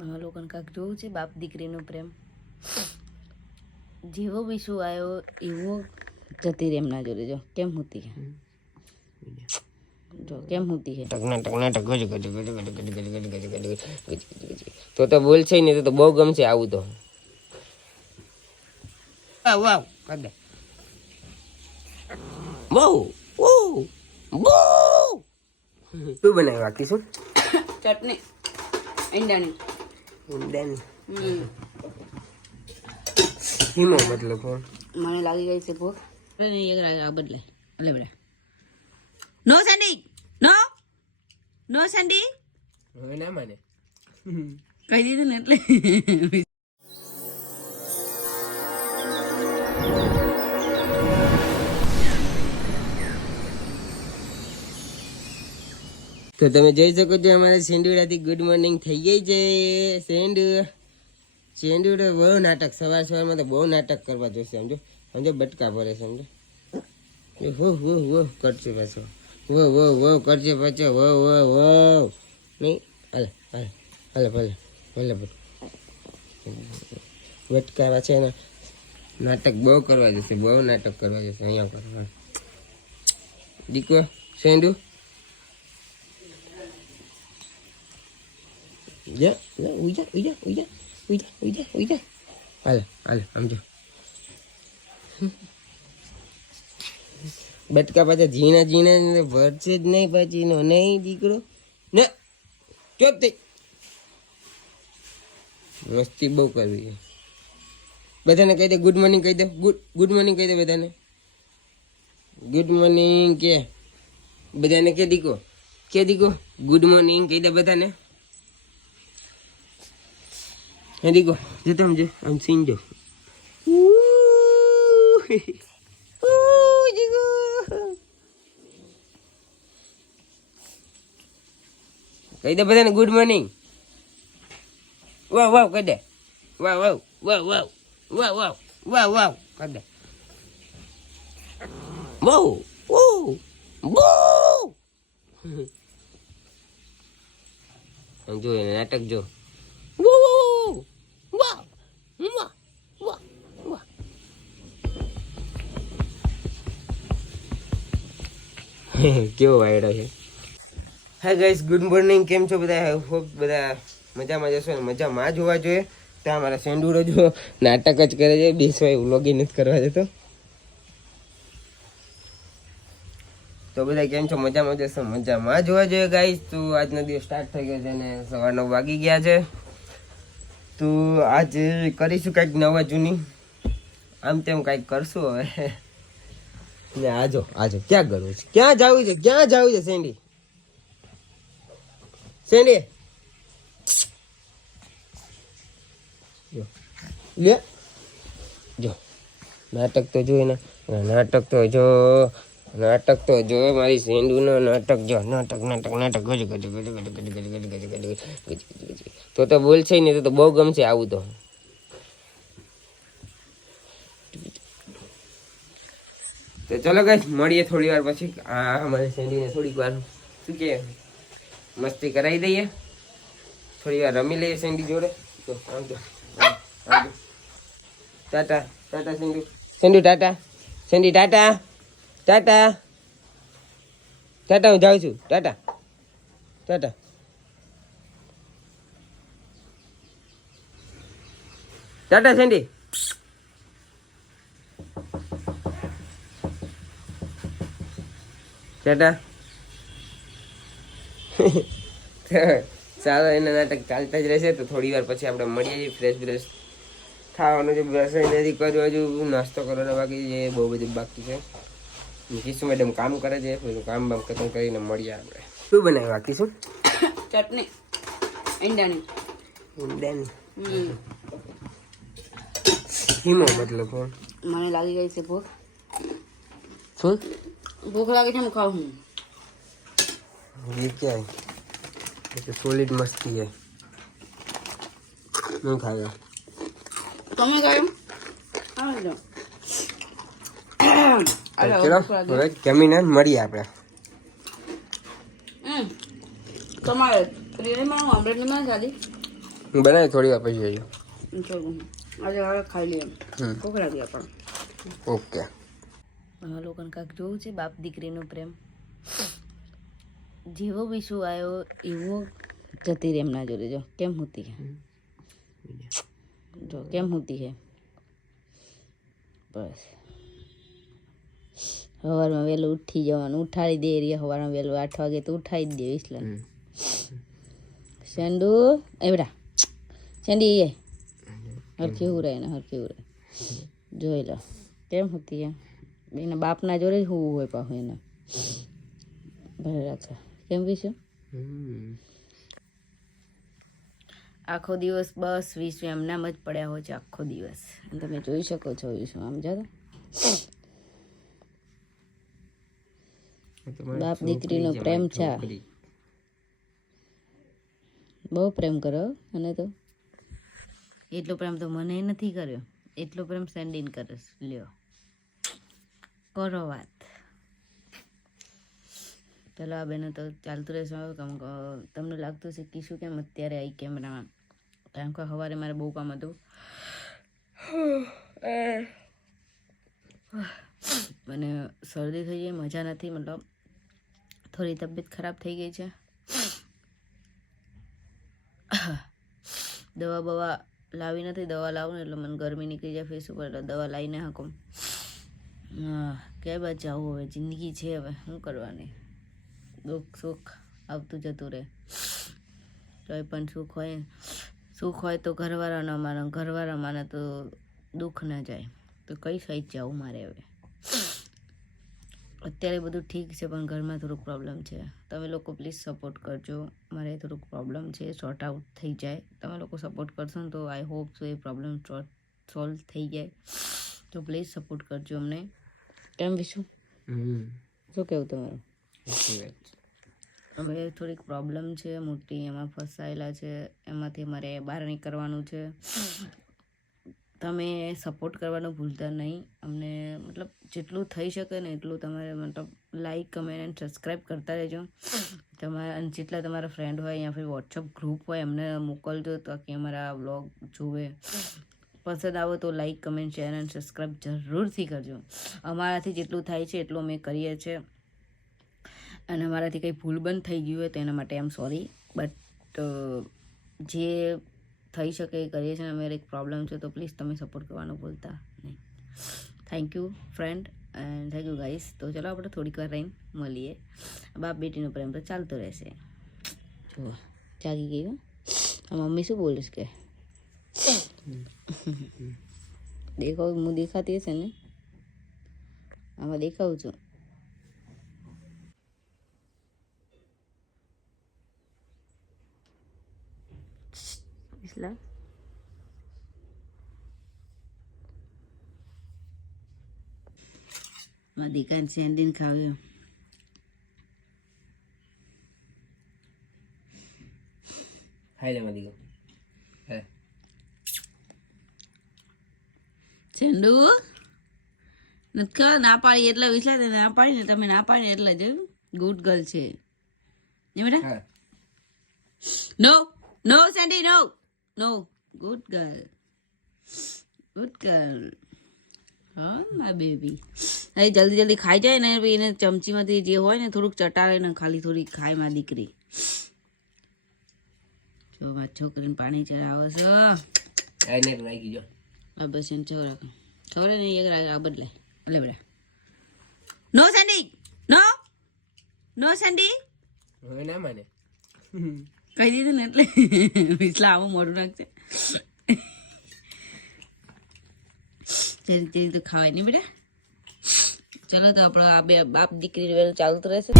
આ લોકોને કાંક જોવું છે બાપ દીકરીનો પ્રેમ. જેવો વિશુ આવ્યો એવો જતી રહી એમના જોડે. જો કેમ હોતી હે, જો કેમ હોતી હે. તો બોલ છે ને તો બહુ ગમશે આવું તો. વાવ વાવ કર દે. વાવ વાવ વાવ. શું બનાવ્યું આખી શું? ચટણી ઈંડાની. હિમો મતલબ મને લાગી ગઈ છે ભૂખ. બદલાય લે બેટા. નો સેન્ડી, નો નો સેન્ડી. હવે ના માને કહી દીધું ને એટલે. તો તમે જોઈ શકો છો અમારે સેન્ડુડાથી ગુડ મોર્નિંગ થઈ ગઈ છે. સેન્ડુ બહુ નાટક સવારમાં તો બહુ નાટક કરવા જોશે. સમજો સમજો બટકા ભરે સમજો. હો હો હો કરશે પાછો. વો વો વો કરશે પાછો. વો વો વો નહીં. હાલે હાલે હાલે ભલે ભલે બટકા પાછા એના નાટક બહુ કરવા જશે. બહુ નાટક કરવા જશે. અહીંયા કરવા દીકો સેન્ડુ. જા જા ઉજા ઉજા ઉજા ઉજા ઉજા ઉજા. હાલે હાલે સમજો. બટકા પાછા ઝીણા ઝીણા ભરશે જ નહીં પછી નો નહીં દીકરો ને ચોપ થઈ. મસ્તી બહુ કરવી છે. બધાને કહી દે ગુડ મોર્નિંગ કહી દે. ગુડ મોર્નિંગ કહી દે બધાને. ગુડ મોર્નિંગ કે બધાને કે દીકો ગુડ મોર્નિંગ કહી દે બધાને. હે દીકો જો તમે જો આમ સીન જો. કહી દે બધાને ગુડ મોર્નિંગ. વાવ વાવ કહી દે. વાવ વાવ વાવ વાવ વાવ વાવ વાવ વાવ કહી દે. વાવ વાવ વાવ. જો એને નાટક જો. કેવો વાયડો છે. હા ગાઈસ ગુડ મોર્નિંગ. કેમ છો બધા? આઈ હોપ બધા મજામાં જશો ને મજામાં જ હોવા જોઈએ. ત્યાં મારા સેન્ડુડો જો નાટક જ કરે છે. બેસવાય વ્લોગિંગ નથી કરવા જતો. તો બધા કેમ છો? મજામાં જશો મજામાં જ હોવા જોઈએ ગાઈસ. તો આજનો દિવસ સ્ટાર્ટ થઈ ગયો છે ને સવાર 9 વાગી ગયા છે. તો આજે કરીશું કંઈક નવા જૂની આમ તેમ કંઈક કરશું હવે. ને આજો આજો ક્યાં કરવું છે? ક્યાં જવું છે? ક્યાં જવું છે સેન્ડી? સેન્ડી જો લે જો નાટક તો જોઈ ને. નાટક તો જો મારી સેન્ડુનો નાટક જો. નાટક નાટક નાટક ગજ ગજ ગજ ગજ ગજ ગજ ગજ ગજ ગજ. તો બોલ છે ને તો બહુ ગમશે આવું તો. તો ચલો ગાઈસ મળીએ થોડી વાર પછી. આ અમારે સેન્ડીને થોડીક વાર શું કે મસ્તી કરાવી દઈએ. થોડી વાર રમી લઈએ સેન્ડી જોડે. તો આવજો આવજો. ટાટા ટાટા સેન્ડુ. સેન્ડુ ટાટા. સેન્ડી ટાટા ટાટા ટાટા. હું જાઉં છું. ટાટા ટાટા. ટાટા સેન્ડી. ટાટા. ચાલો એના નાટક ચાલતા જ રહેશે. તો થોડી વાર પછી આપણે મળીએ છીએ. ફ્રેશ બ્રેશ ખાવાનું છે. બ્રશ નથી કર્યું હજુ. નાસ્તો કરવાનો બાકી છે. બહુ બધું બાકી છે. કિશુ મેડમ કામ કરે છે. પેલું કામ બામ ખતમ કરીને મળીએ આપણે. શું બનાવ્યું આ કિશુ? ચટણી ઈંડાની. હિમો મતલબ મને લાગી ગઈ છે ભૂખ. શું ભૂખ લાગે છે હું ખાઉં હું. ये क्या है? ये तो सॉलिड मस्ती है. नहीं खाएगा. તમે ખાયો? હા જો. ચલો હવે જમીને મળીએ આપણે. તમારે પ્રિયમાં ઓમલેટ ની માં સાદી હું બનાવી થોડી વાર પછી જઈએ. આજે હવે ખાઈ લઈએ. ભૂખ લાગી પણ. ઓકે. આ લોકોને કાંઈક જોવું છે બાપ દીકરીનો પ્રેમ. જેવો બી શું આવ્યો એવો જતી રહે એમના જોડે. જો કેમ હોતી હે, જો કેમ હોતી હે. બસ સવારમાં વહેલું ઉઠી જવાનું, ઉઠાડી દે રહ્યા સવારમાં વહેલું 8 વાગે તો ઉઠાડી જ દે. વિસલા સેન્ડુ એ બેટા સેન્ડી એ હરખી ઉરાય ને હરખી ઉરાય. જોઈ લો કેમ હોતી હે. એના બાપના જોડે જ હોવું હોય પાછું એને. ભલે રાખે કેમ કહીશું. આખો દિવસ બસ વિશ્વ એમનામ જ પડ્યા હોય છે આખો દિવસ. તમે જોઈ શકો છો વિશ્વ આમ જાતો બાપ દીકરીનો પ્રેમ છે. બહુ પ્રેમ કરો. અને તો એટલો પ્રેમ તો મને નથી કર્યો, એટલો પ્રેમ સેન્ડીન કરે. લ્યો કરો વાત. ચલો આ બેનો તો ચાલતું રહેશે. તમને લાગતું છે કીશું કેમ અત્યારે આવી કેમેરામાં, કારણ કે સવારે મારે બહુ કામ હતું. મને શરદી થઈ ગઈ, મજા નથી. મતલબ થોડી તબિયત ખરાબ થઈ ગઈ છે. દવા બવા લાવી નથી. દવા લાવું ને એટલે મને ગરમી નીકળી જાય ફેસ ઉપર, એટલે દવા લાવીને હાકું. હા કે બાદ જાવું. હવે જિંદગી છે, હવે શું કરવાની. દુઃખ સુખ આવતું જતું રહે. તોય પણ સુખ હોય તો ઘરવાળા ન માને, ઘરવાળા માને તો દુઃખ ના જાય. તો કઈ સાઈડ જવું મારે હવે. અત્યારે બધું ઠીક છે પણ ઘરમાં થોડુંક પ્રોબ્લેમ છે. તમે લોકો પ્લીઝ સપોર્ટ કરજો. મારે થોડુંક પ્રોબ્લેમ છે, સોર્ટ આઉટ થઈ જાય. તમે લોકો સપોર્ટ કરશો ને તો I hope so A problem solve થઈ જાય. તો પ્લીઝ સપોર્ટ કરજો અમને. કેમ વિશું શું કેવું તમારું? હવે થોડીક પ્રોબ્લેમ છે મોટી, એમાં ફસાયેલા છે. એમાંથી મારે બહાર નીકળવાનું છે. તમે સપોર્ટ કરવાનું ભૂલતા નહીં અમને. મતલબ જેટલું થઈ શકે ને એટલું તમારે મતલબ લાઈક કમેન્ટ એન્ડ સબસ્ક્રાઈબ કરતા રહેજો. તમારા અને જેટલા તમારા ફ્રેન્ડ હોય યા ફિર વોટ્સઅપ ગ્રુપ હોય એમને મોકલજો તાકી અમારા બ્લોગ જુએ. પસંદ આવે તો like comment share and subscribe જરૂરથી કરજો. અમારાથી જેટલું થાય છે એટલું અમે કરીએ છીએ. અને અમારાથી કંઈ ભૂલ બંધ થઈ ગયું હોય તો એના માટે આમ સોરી. બટ જે થઈ શકે એ કરીએ છીએ. અમારે એક પ્રોબ્લેમ છે તો પ્લીઝ તમે સપોર્ટ કરવાનું ભૂલતા નહીં. Thank you friend and thank you guys. તો ચલો આપણે થોડીક વાર રહીને મળીએ. બાપ બેટીનો પ્રેમ તો ચાલતો રહેશે. જુઓ જાગી ગયું. મમ્મી શું બોલીશ કે દેખાવ હું દેખાતી હશે ને આમાં દેખાવું છું. દીકાને સેન્ડીને ખાવ્યો. ખાઈ લે મધી હે સેન્ડુ નથી ના પાડી એટલે વિસલા ના પાડી ને તમે ના પાડી એટલે જ ગુડ ગર્લ છે. બેટા નો નો સેન્ડી નો નો ગુડ ગર્લ ગુડ ગર્લ. હા માય બેબી. હવે જલ્દી જલ્દી ખાઈ જાય ને એને ચમચીમાંથી જે હોય ને થોડુંક ચટાડે ને ખાલી થોડી ખાય માં દીકરી. જો મારી છોકરીને પાણી ચડાવે છે. બસ એને છોડે ને એક બદલે એટલે બેટા નો સેન્ડી નો નો સેન્ડી હવે ના માને કહી દીધું ને એટલે વિસલા આવું મોઢું નાખશે. તેરી તો ખાવાય નહીં બેટા. ચલો તો આપણો આ બે બાપ દીકરી ચાલતું રહેશે.